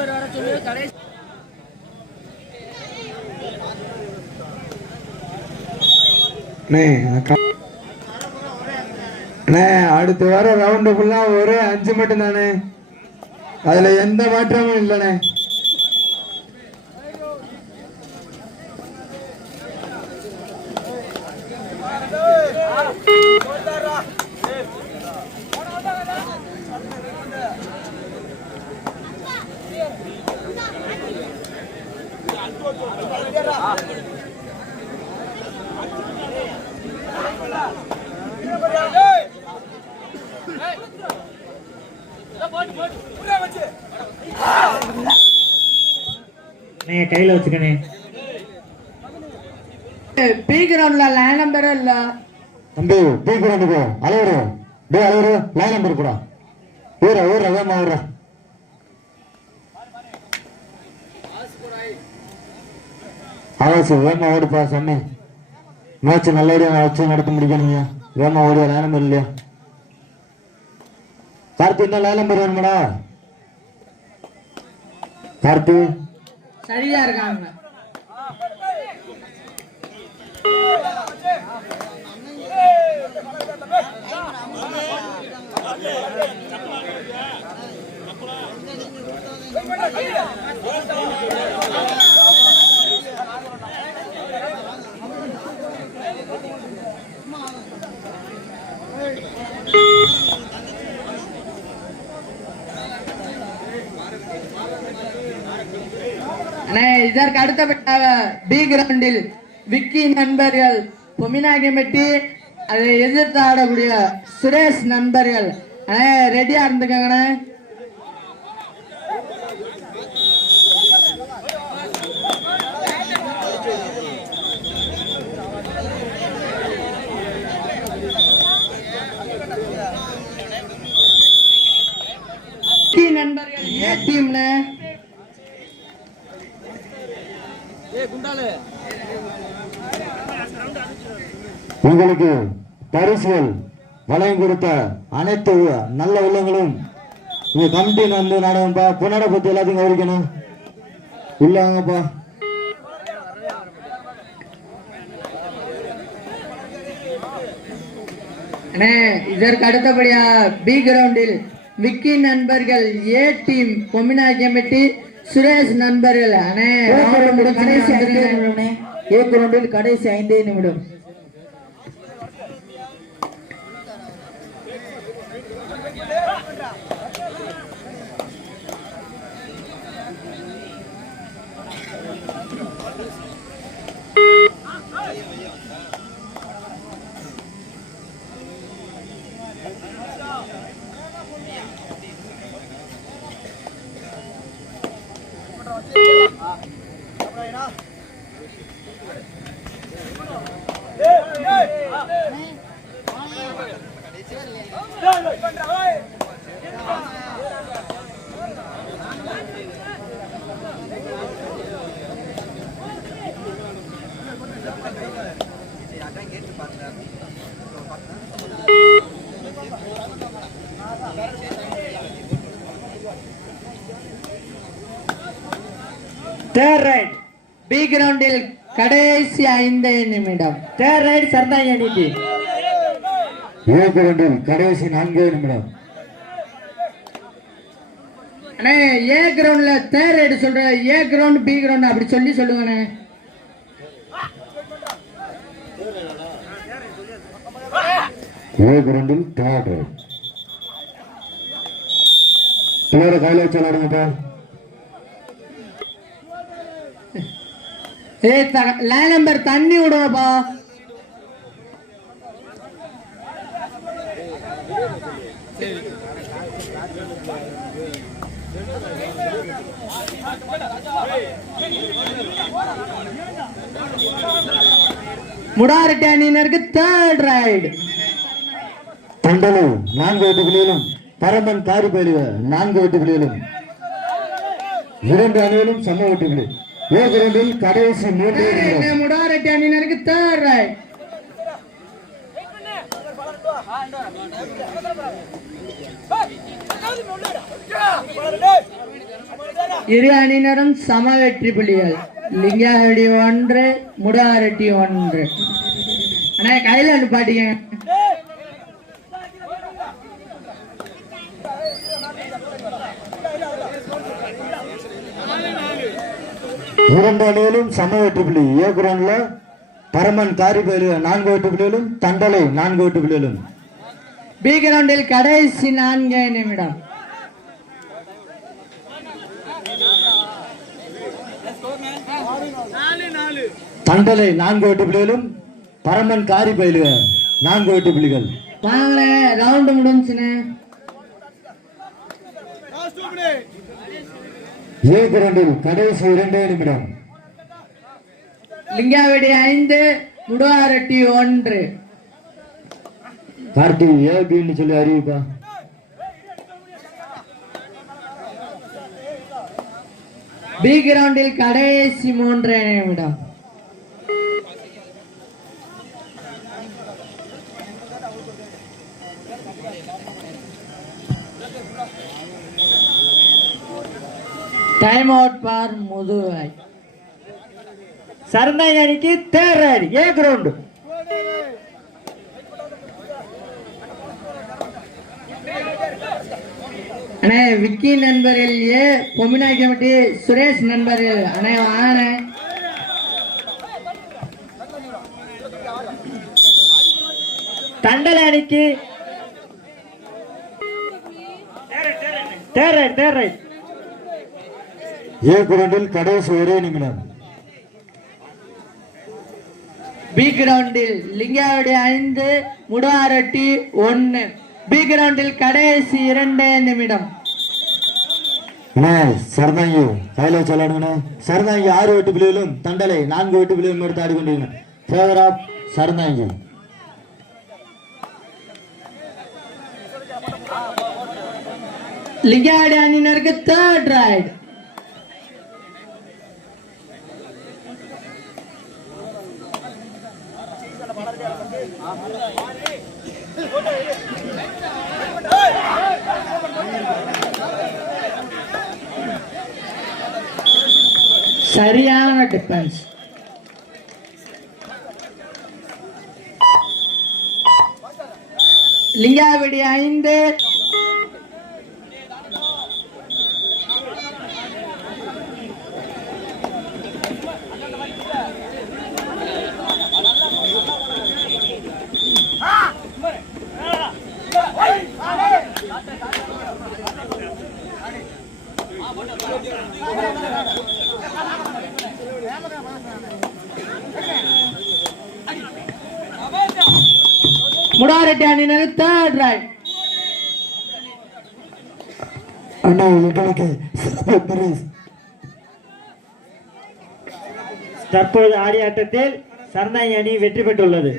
Number வர சொல்லு கடைசி. அண்ணே அக்கா- அண்ணே அடுத்து ரவுண்டு ஃபுல்லா ஒரே அஞ்சு மட்டும் தானே அதுல எந்த மாற்றமும் இல்லைண்ணே. நீ கையில வச்சுக்கணே பி கிரவுண்ட்ல லைன் நம்பரே இல்ல. தம்பி போ. அலைவரு டே அலைவரு லைன் நம்பர் கூட ஊற ஊற வேமா ஊற ஆவாசு வேமா ஓடுப்பா சொன்னே மேட்ச் நல்லபடியாக வச்சு நடத்த முடிக்கணுங்க வேமா ஓடியா லைன் நம்பர் இல்லையா கார்த்தி என்ன லைன் நம்பர் வேணுமாடா கார்த்தி சரியா இருக்காங்க அண்ணே இதற்கு அடுத்தபட்டாக பி கிரவுண்டில் விக்கி நண்பர்கள் பொமினாகிமெட்டி அதை எதிர்த்து ஆடக்கூடிய சுரேஷ் நண்பர்கள். ரெடியா இருந்துக்கங்கண்ணே விக்கி நண்பர்கள் ஏ டீம்னு உங்களுக்கு பரிசுகள் வழங்கி கொடுத்த அனைத்து நல்ல உள்ளங்களும் உங்க கமிட்டின்னு வந்து நாடகம்ப்பா பொன்னாட பத்தி எல்லாத்தையும் கவனிக்கணும் உள்ள வாங்கப்பா. இதற்கு அடுத்தபடியா பி கிரவுண்டில் விக்கி நண்பர்கள் ஏ டீம் பொமினாக்கியம்பட்டி சுரேஷ் நண்பர்கள். அண்ணே கடைசி ஐந்தே நிமிடம்ண்ணே ஏ கிரவுண்டில் கடைசி ஐந்தே நிமிடம். ஏய் ஏய் தேர்ட் ரைட் பி கிரவுண்டில் கடைசி ஐந்தே நிமிடம். தேர்ட் ரைட் சர்தாய் அணிக்கு ஏ கிரண்டில் கடைசி நான்கே நிமிடம். அண்ணே ஏ கிரவுண்ட்ல தேர்ட் ரைட் சொல்ற ஏ கிரவுண்ட் பி கிரவுண்ட் அப்படி சொல்லி சொல்லுங்கண்ணே ஏ கிரண்டில் தேர்ட் பிள்ளையோட கையில வச்சு விளையாடுங்கப்பா ஏ லைன் தண்ணி விடுவாப்பா முடாரட்டி அணியினருக்கு தேர்ட் ரைடு தொண்டலு நான்கு வெட்டுகளிலும் பரமன் காரிப்பேலிவ நான்கு வெட்டுகளிலும். இரண்டு அணிகளும் சம வீட்டுகளில். ஏ கிரண்டில் கடைசி மூன்று முடாரட்டி அணியினருக்கு தேர்ட் ரைட் இரு அணியினரும் சம வெற்றி புள்ளிகள் லிங்காரெட்டி ஒன்று முடாரெட்டி ஒன்று. அண்ணா கையில நிப்பாட்டிங்க இரண்டு அணியிலும் சம வெற்றி புள்ளி. ஏ கிரவுண்ட்ல பரமன் காரிபயலு நான்கு வெற்றி புள்ளிகளும் தண்டலை நான்கு வெற்றி புள்ளிகளும் பி கிரவுண்டில் கடைசி நான்கு நிமிடம். தண்டலை நான்கு வெற்றி புள்ளிகளும் பரமன் காரிபயலு நான்கு வெற்றி புள்ளிகள். வாங்களே ரவுண்டு முடிஞ்சுண்ணே ஏ கிரவுண்டில் கடைசி இரண்டே நிமிடம். லிங்காவடி ஐந்து முடாரெட்டி ஒன்று. கார்த்தி ஏ பின்னு சொல்லி அறிவிப்பா. பி கிரவுண்டில் கடைசி மூன்று நிமிடம். டைம் அவுட் பார் முதுவை சரணாய் அணிக்கு தேர்ட் ஏ கிரவுண்ட் அண்ணே விக்கி நண்பர்கள் ஏ பொமினா கமிட்டி சுரேஷ் நண்பர்கள் அண்ணே வாங்க தண்டல அணிக்கு தேர் ரைட் தேர் ரைட் ஏ கிரவுண்டில் கடைசி ஒரே நிமிடம். பி கிரவுண்டில் லிங்காவடி ஐந்து முடாரட்டி ஒன்னு. பி கிரவுண்டில் கடைசி இரண்டே நிமிடம். அண்ணே சரதாங்கி கையில சொல்லாடுங்கண்ணே சரதாங்கி ஆறு வெட்டு புள்ளிகளும் தண்டலை நான்கு வெட்டு புள்ளிகளும் எடுத்து ஆடிக்கொண்டிருக்கணும் ஃபேவர் ஆஃப் லிங்காவடி அணியினருக்கு தேர்ட் ரைட் சரியான டிஃபென்ஸ் லிங்காவடி ஐந்து. முடாரெட்டி அணியினர் தேர்ட் ரைட் அண்ணா எங்களுக்கு சிறப்பு பரிசு தற்போது ஆடிய ஆட்டத்தில் சரணாய் அணி வெற்றி பெற்றுள்ளது.